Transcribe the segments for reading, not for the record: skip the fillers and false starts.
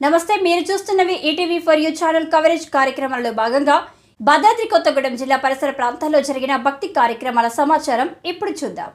నమస్తే, మీరు చూస్తున్నవి ETV for you channel coverage కార్యక్రమంలో భాగంగా భద్రాద్రి కొత్తగూడెం జిల్లా పరిసర ప్రాంతాల్లో జరిగిన భక్తి కార్యక్రమాల సమాచారం ఇప్పుడు చూద్దాం.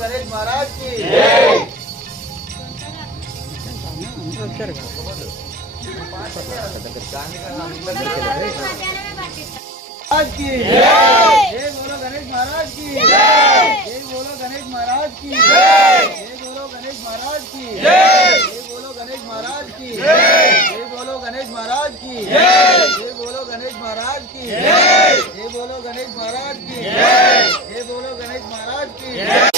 गणेश महाराज की जय। जय बोलो गणेश महाराज की जय। बोलो गणेश महाराज की जय। बोलो गणेश महाराज की जय। बोलो गणेश महाराज की जय। बोलो गणेश महाराज की जय। बोलो गणेश महाराज की जय। बोलो गणेश महाराज की जय। बोलो गणेश महाराज की जय।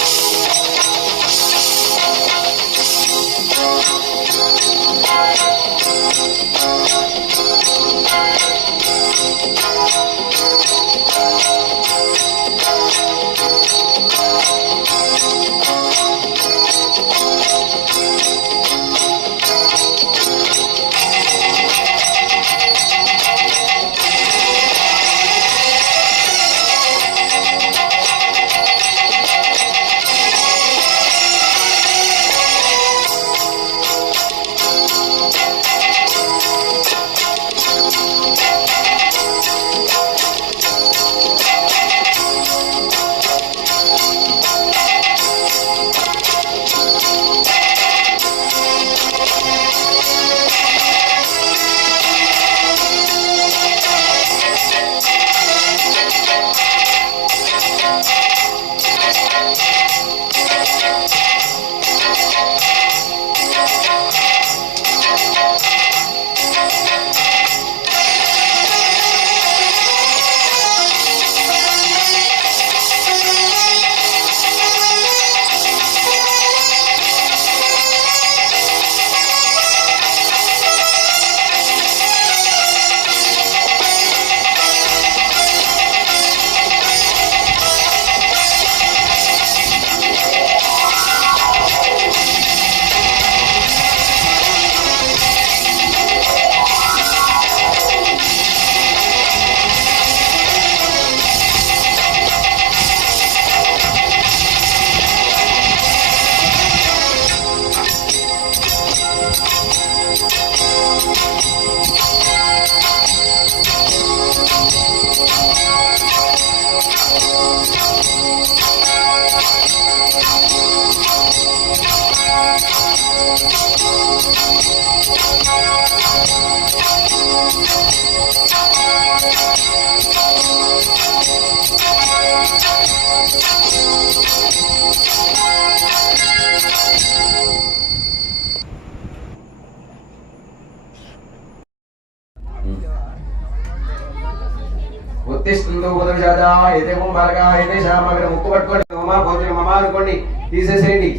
ఉత్తిష్ఠంతో ఉదవిషాదా ఏదేమో మార్గా ఏదే శామగర ముక్కు పట్టుకోండి మమా భోజనం మమా అనుకోండి తీసేసేయండి.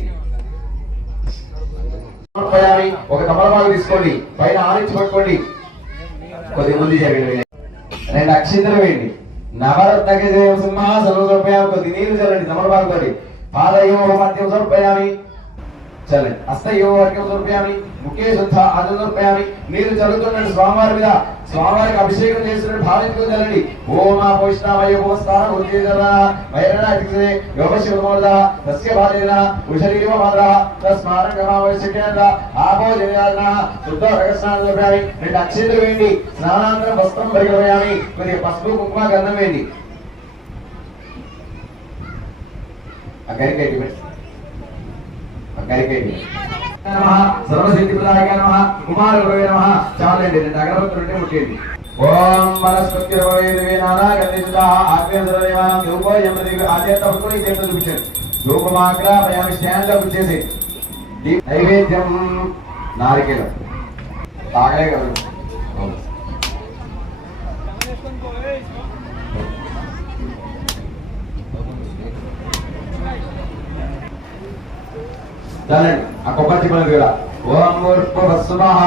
ఒక తమలపాకు తీసుకోండి, పైన ఆరించి పట్టుకోండి, కొద్ది ముందు జరగండి, 2 అక్షింతలు వేయండి. నవరత్నకి సింహాసనం సమర్పయామి, కొద్ది నీళ్లు చల్లండి తమలపాకుతోటి. పాదయో మధ్యం సమర్పయామి, చల్లండి. హస్తయో వర్గం సమర్పయామి, ముఖే శుద్ధ ఆచరణ సమర్పయామి. నీరు చల్లుతుండండి స్వామివారి మీద, స్వామివారికి అభిషేకం చేస్తున్నట్టు భావించుకుని చల్లండి. ఓం ఆ పోషణామయ ఉపస్థాన ఉర్జేదన వైరణ ఇతిసే యోగశివమోద తస్య బాలేన ఉషరీవ మాద్ర తస్మారంగమావశ్యకేన ఆపో జయాన శుద్ధ రగస్నానం సమర్పయామి. 2 అక్షింతలు వేయండి. స్నానానంతరం వస్త్రం పరిగణయామి, కొద్దిగా పసుపు కుంకుమ గంధం వేయండి. ఆ గరికైతే సర్వశక్తి ప్రదాయ నమః కుమార గురవే నమః. చాలండి, 2 అగరబత్తులుంటే ముట్టేయండి. ఓం మనస్పతి రవే నానా గణేశుదా ఆగ్నేయదేవానం ధూపయం ప్రతి ఆచేత పట్టుకొని చేతులు చూపించండి. ధూపమాగ్రాపయామి, స్టాండ్ లో వచ్చేసి నైవేద్యం నారికేలం తాగలే కదా. చల్లండి ఆ కొబ్బరి చిప్పలు కూడా. ఓం మూర్ఖవస్సుమః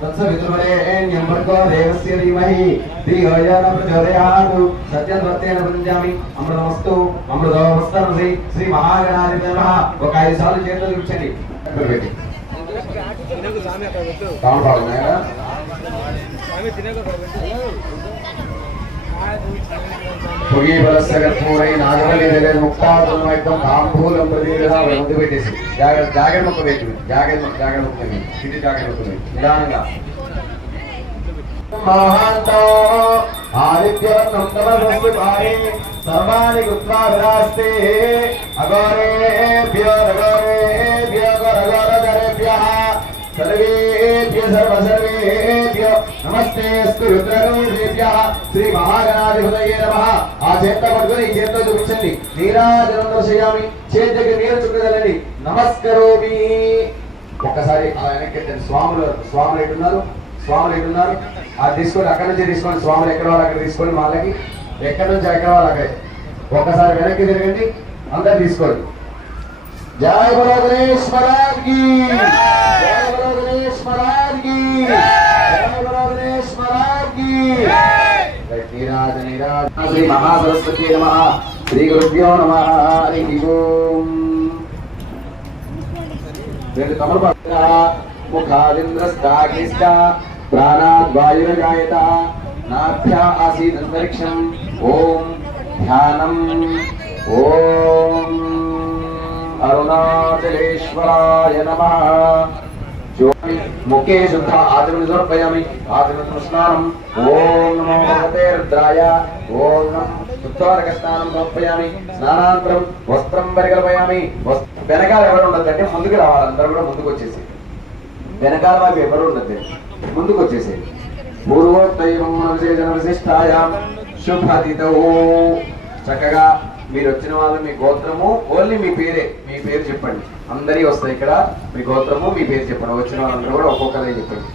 తత్సవితుర్వరేణ్యం భర్గో దేవస్య ధీమహి ధియో యో న ప్రచోదయాత్. సత్యవర్తేన పుంజామి అమృతమస్తు అమృతోమస్తు శ్రీ మహాగణాధిపతయే నమః. ఒక 5 సార్లు చేతులు చూపించండి. ముందు పెట్టేసి జాగ్రత్త మొక్క పెట్టి జాగ్రత్త మొక్క ఇంటి జాగ్రత్త మొక్క నిదానంగా. సర్వాణి గుత్వా విరాస్తే అఘోరేభ్యో రఘోరేభ్యో ఘోరఘోరఘరేభ్యః సర్వేభ్యో సర్వసర్వేభ్యో నమస్తేస్తు రుద్రగౌరేభ్యః శ్రీ మహాగణాధిపతయే నమః. ఆ చేత పట్టుకొని ఈ చేతితో చూపించండి. నీరాజనం దర్శయామి, చేతి దగ్గర నీరు చుక్కదండి. నమస్కరోమి. ఒక్కసారి అలా వెనక్కి స్వాములు ఎట్టున్నారు, స్వాములు ఎట్టున్నారు అది తీసుకోండి. అక్కడి నుంచి తీసుకోండి. స్వాములు ఎక్కడ వాళ్ళు అక్కడ తీసుకోండి. వాళ్ళకి ఎక్కడి నుంచి ఎక్కడ వాళ్ళు అక్కడే. ఒక్కసారి వెనక్కి తిరగండి, అందరు తీసుకోండి. జై బలో గణేష్ మహారాజ్ కి, జై బలో గణేష్ మహారాజ్ కి, జై బలో గణేష్ మహారాజ్ కి. నీరాజ నీరాజ. శ్రీ మహాసరస్వతి నమః. శ్రీ గురుభ్యో నమః. హరి ఓం. ముఖాదింద్రస్తాగిష్ట ప్రాణాద్ వాయుర్జాయత నాభ్యా ఆసీదంతరిక్షం. ఓం ధ్యానం. ఓం అరుణాచలేశ్వరాయ నమః. ముఖే శుద్ధ ఆచమనం సమర్పయామి. ఆచమనం స్నానం. ఓం నమో భగవతే రుద్రాయ. ఓం నమః శుద్ధవర్గస్నానం సమర్పయామి. స్నానానంతరం వస్త్రం పరికల్పయామి. వెనకాల ఎవరు ఉండదంటే ముందుకు రావాలి. అందరూ కూడా ముందుకు వచ్చేసి, వెనకాల వైపు ఎవరు ఉండద్దు, ముందుకు వచ్చేసి. పూర్వోత్తైవం విశేషణ విశిష్టాయాం శుభాతిథౌ. చక్కగా మీరు వచ్చిన వాళ్ళు మీ గోత్రము, ఓన్లీ మీ పేరే, మీ పేరు చెప్పండి. అందరి వస్తాయి ఇక్కడ. మీ గోత్రము, మీ పేరు చెప్పండి. వచ్చిన వాళ్ళందరూ కూడా ఒక్కొక్కరే చెప్పండి.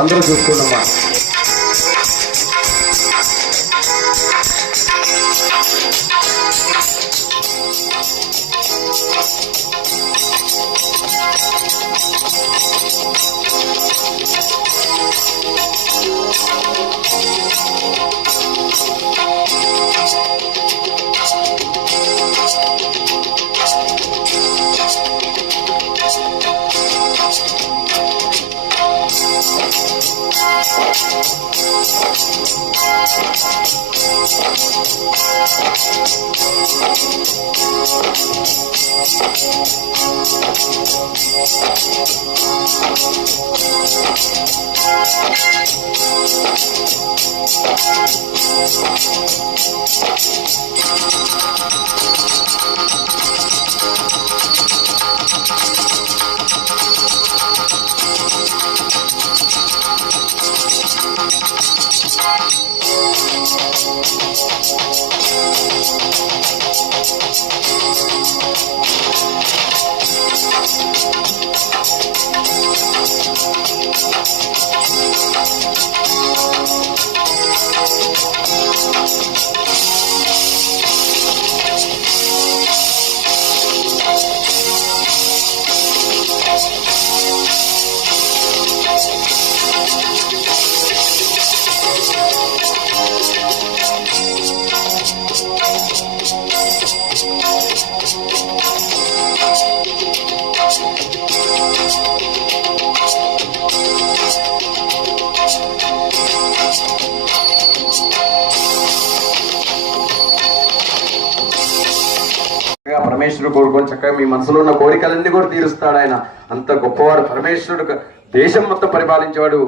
అందరూ చూసుకున్నామా. పరమేశ్వరుడు కోరుకొని చక్కగా మీ మనసులో ఉన్న కోరికలన్నీ కూడా తీరుస్తాడు ఆయన. అంత గొప్పవాడు పరమేశ్వరుడు. దేశం మొత్తం పరిపాలించేవాడు.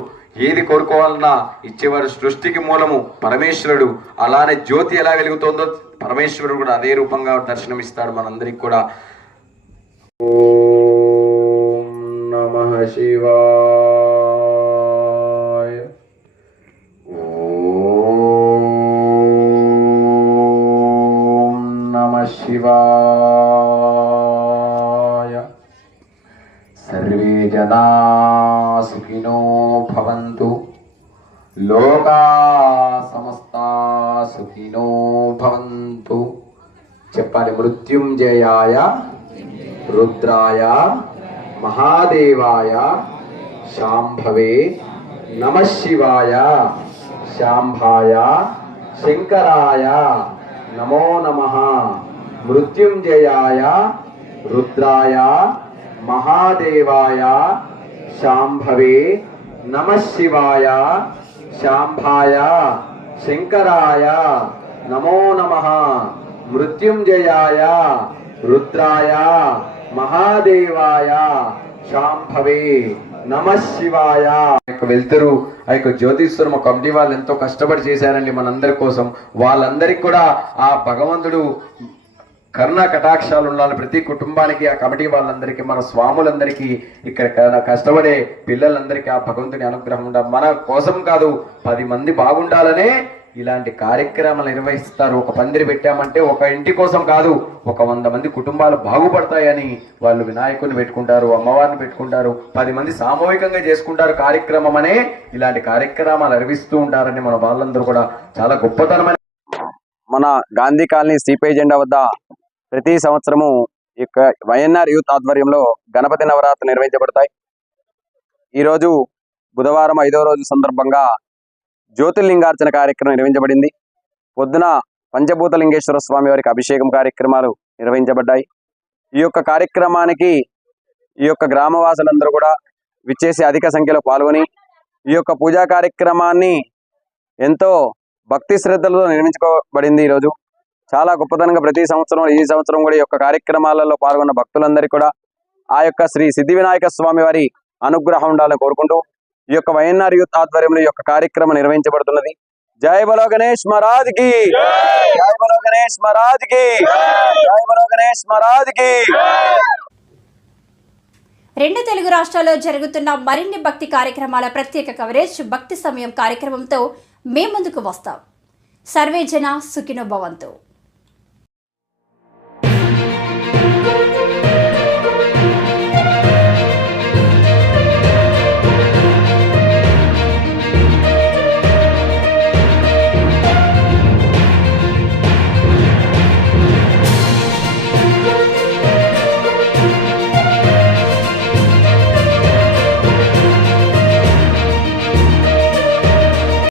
ఏది కోరుకోవాలన్నా ఇచ్చేవాడు. సృష్టికి మూలము పరమేశ్వరుడు. అలానే జ్యోతి ఎలా వెలుగుతోందో పరమేశ్వరుడు కూడా అదే రూపంగా దర్శనమిస్తాడు మనందరికి కూడా. ఓం నమః శివాయ. ఓం నమః శివాయ. సర్వే జనా సుఖినో భవంతు. లోకా సమస్తా సుఖినో భవంతు. చెప్పాలి. మృత్యుంజయాయ రుద్రాయ మహాదేవాయ శాంభవే నమః శివాయ శాంభాయ శంకరాయ నమో నమః. మృత్యుంజయాయ రుద్రాయ మహాదేవాయ శాంభవే నమః శివాయ శాంభాయ శంకరాయ నమో నమః. మృత్యుంజయాయ రుద్రాయ మహాదేవాయ శాంభవే నమః శివాయ. వెళ్తురు ఆ యొక్క జ్యోతిష్వరం కమిటీ వాళ్ళు ఎంతో కష్టపడి చేశారండి మనందరి కోసం. వాళ్ళందరికీ కూడా ఆ భగవంతుడు కరుణ కటాక్షాలు ఉండాలి ప్రతి కుటుంబానికి. ఆ కమిటీ వాళ్ళందరికీ, మన స్వాములందరికీ, ఇక్కడ కష్టపడే పిల్లలందరికీ ఆ భగవంతుని అనుగ్రహం ఉండాలి. మన కోసం కాదు, 10 మంది బాగుండాలనే ఇలాంటి కార్యక్రమాలు నిర్వహిస్తారు. ఒక పందిరి పెట్టామంటే ఒక ఇంటి కోసం కాదు, ఒక 100 మంది కుటుంబాలు బాగుపడతాయని వాళ్ళు వినాయకుని పెట్టుకుంటారు, అమ్మవారిని పెట్టుకుంటారు, 10 మంది సామూహికంగా చేసుకుంటారు కార్యక్రమం అనే ఇలాంటి కార్యక్రమాలు నిర్వహిస్తూ ఉంటారని మన వాళ్ళందరూ కూడా చాలా గొప్పతనమైన. మన గాంధీ కాలనీ సిపిఐ జెండా వద్ద ప్రతి సంవత్సరము ఇక వైఎన్ఆర్ యూత్ ఆధ్వర్యంలో గణపతి నవరాత్రి నిర్వహించబడతాయి. ఈరోజు బుధవారం 5వ రోజు సందర్భంగా జ్యోతిర్లింగార్చన కార్యక్రమం నిర్వహించబడింది. పొద్దున పంచభూతలింగేశ్వర స్వామి వారికి అభిషేకం కార్యక్రమాలు నిర్వహించబడ్డాయి. ఈ యొక్క కార్యక్రమానికి ఈ యొక్క గ్రామవాసులందరూ కూడా విచ్చేసి అధిక సంఖ్యలో పాల్గొని ఈ యొక్క పూజా కార్యక్రమాన్ని ఎంతో భక్తి శ్రద్ధలతో నిర్మించుకోబడింది. ఈరోజు చాలా గొప్పతనంగా ప్రతి సంవత్సరం, ఈ సంవత్సరం కూడా ఈ యొక్క కార్యక్రమాలలో పాల్గొన్న భక్తులందరికీ కూడా ఆ యొక్క శ్రీ సిద్ధి వినాయక స్వామి వారి అనుగ్రహం ఉండాలని కోరుకుంటూ ఈ యొక్క వైఎన్ఆర్ యూత్ ఆధ్వర్యంలో ఈ యొక్క కార్యక్రమం నిర్వహించబడుతున్నది. జై బలో గణేష్ మహారాజ్ కి, జై బలో గణేష్ మహారాజ్ కి, జై బలో గణేష్ మహారాజ్ కి. రెండు తెలుగు రాష్ట్రాల్లో జరుగుతున్న మరిన్ని భక్తి కార్యక్రమాల ప్రత్యేక కవరేజ్ భక్తి సమయం కార్యక్రమంతో మేము ముందుకు వస్తాం. సర్వే జన సుఖినో భవంతు.